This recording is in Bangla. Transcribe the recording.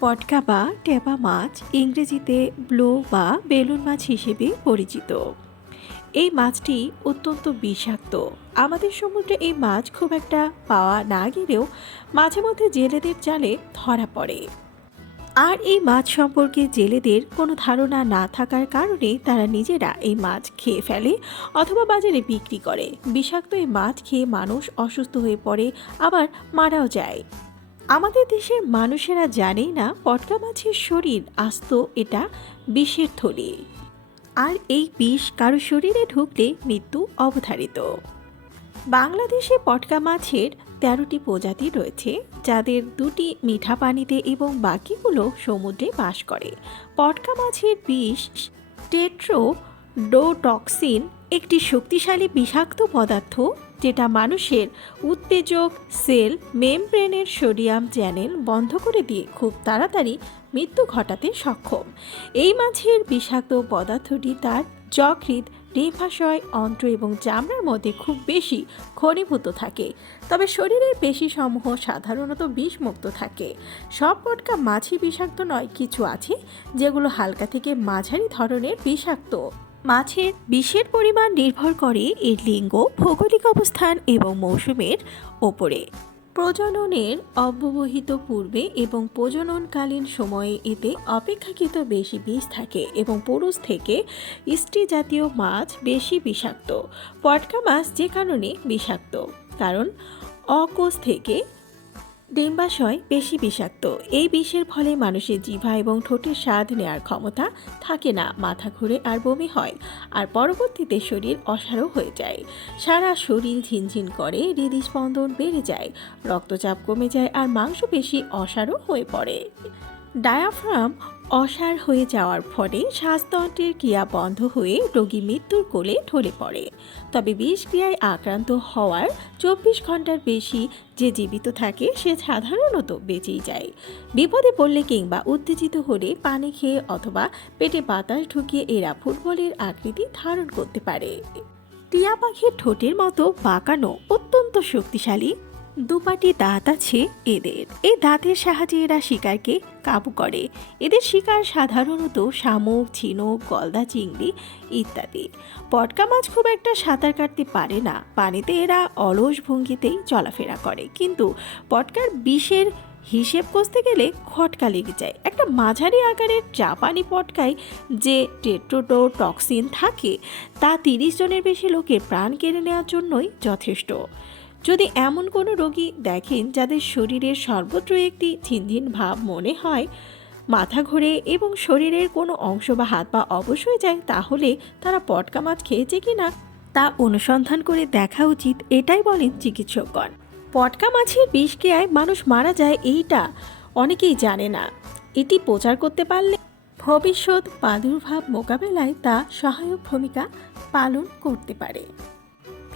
পটকা বা টেপা মাছ ইংরেজিতে ব্লো বা বেলুন মাছ হিসেবে পরিচিত। এই মাছটি অত্যন্ত বিষাক্ত। আমাদের সমুদ্রে এই মাছ খুব একটা পাওয়া না গেলেও মাঝে মধ্যে জেলেদের জালে ধরা পড়ে। আর এই মাছ সম্পর্কে জেলেদের কোনো ধারণা না থাকার কারণে তারা নিজেরা এই মাছ খেয়ে ফেলে অথবা বাজারে বিক্রি করে। বিষাক্ত এই মাছ খেয়ে মানুষ অসুস্থ হয়ে পড়ে, আবার মারাও যায়। আমাদের দেশের মানুষেরা জানেই না, পটকা মাছের শরীর আস্ত এটা বিষের থলি। আর এই বিষ কারও শরীরে ঢুকলে মৃত্যু অবধারিত। বাংলাদেশে পটকা মাছের তেরোটি প্রজাতি রয়েছে, যাদের দুটি মিঠা পানিতে এবং বাকিগুলো সমুদ্রে বাস করে। পটকা মাছের বিষ টেট্রোডোটক্সিন একটি শক্তিশালী বিষাক্ত পদার্থ যেটা মানুষের উত্তেজক, সেল, মেমব্রেনের সোডিয়াম চ্যানেল বন্ধ করে দিয়ে খুব তাড়াতাড়ি মৃত্যু ঘটাতে সক্ষম। এই মাছের বিষাক্ত পদার্থটি তার যকৃৎ ডিম্বাশয় অন্ত্র এবং চামড়ার মধ্যে খুব বেশি ঘনীভূত থাকে। তবে শরীরের পেশিসমূহ সাধারণত বিষমুক্ত থাকে। সব পটকা মাছই বিষাক্ত নয়, কিছু আছে যেগুলো হালকা থেকে মাঝারি ধরনের বিষাক্ত। মাছের বিষের পরিমাণ নির্ভর করে এর লিঙ্গ, ভৌগোলিক অবস্থান এবং মৌসুমের ওপরে। প্রজননের অব্যবহিত পূর্বে এবং প্রজননকালীন সময়ে এতে অপেক্ষাকৃত বেশি বিষ থাকে এবং পুরুষ থেকে স্ত্রী জাতীয় মাছ বেশি বিষাক্ত, পটকা মাছ যে কারণে বিষাক্ত। কারণ অকোষ থেকে ডিম্বাশয় বেশি বিষাক্ত। এই বিষের ফলে মানুষের জিভা এবং ঠোঁটের স্বাদ নেওয়ার ক্ষমতা থাকে না, মাথা ঘুরে আর বমি হয়, আর পরবর্তীতে শরীর অসারও হয়ে যায়। সারা শরীর ঝিনঝিন করে, হৃদস্পন্দন বেড়ে যায়, রক্তচাপ কমে যায় আর মাংস বেশি অসারও হয়ে পড়ে। ডায়াফ্রাম অসার হয়ে যাওয়ার ফলে শ্বাসতন্ত্রের ক্রিয়া বন্ধ হয়ে রোগী মৃত্যুর কোলে ঢলে পড়ে। তবে বিষক্রিয়ায় আক্রান্ত হওয়ার চব্বিশ ঘণ্টার বেশি যে জীবিত থাকে, সে সাধারণত বেঁচেই যায়। বিপদে পড়লে কিংবা উত্তেজিত হলে পানি খেয়ে অথবা পেটে বাতাস ঢুকিয়ে এরা ফুটবলের আকৃতি ধারণ করতে পারে। টিয়া পাখির ঠোঁটের মতো বাঁকানো অত্যন্ত শক্তিশালী দুপাটি দাঁত আছে এদের। এই দাঁতের সাহায্যে এরা শিকারকে কাবু করে। এদের শিকার সাধারণত শামুক, ঝিনুক, গলদা, চিংড়ি ইত্যাদি। পটকা মাছ খুব একটা সাঁতার কাটতে পারে না। পানিতে এরা অলস ভঙ্গিতেই চলাফেরা করে। কিন্তু পটকার বিষের হিসেব কষতে গেলে খটকা লেগে যায়। একটা মাঝারি আকারের জাপানি পটকায় যে টেট্রোটো টক্সিন থাকে, তা তিরিশ জনের বেশি লোকের প্রাণ কেড়ে নেওয়ার জন্যই যথেষ্ট। যদি এমন কোনো রোগী দেখেন যাদের শরীরের সর্বত্র একটি ঝিনঝিন ভাব মনে হয়, মাথা ঘোরে এবং শরীরের কোনো অংশ বা হাত পা অবশ হয়ে যায়, তাহলে তারা পটকা মাছ খেয়েছে কি না তা অনুসন্ধান করে দেখা উচিত, এটাই বলেন চিকিৎসকগণ। পটকা মাছের বিষ খেয়ায় মানুষ মারা যায় এইটা অনেকেই জানে না। এটি প্রচার করতে পারলে ভবিষ্যৎ প্রাদুর্ভাব মোকাবেলায় তা সহায়ক ভূমিকা পালন করতে পারে।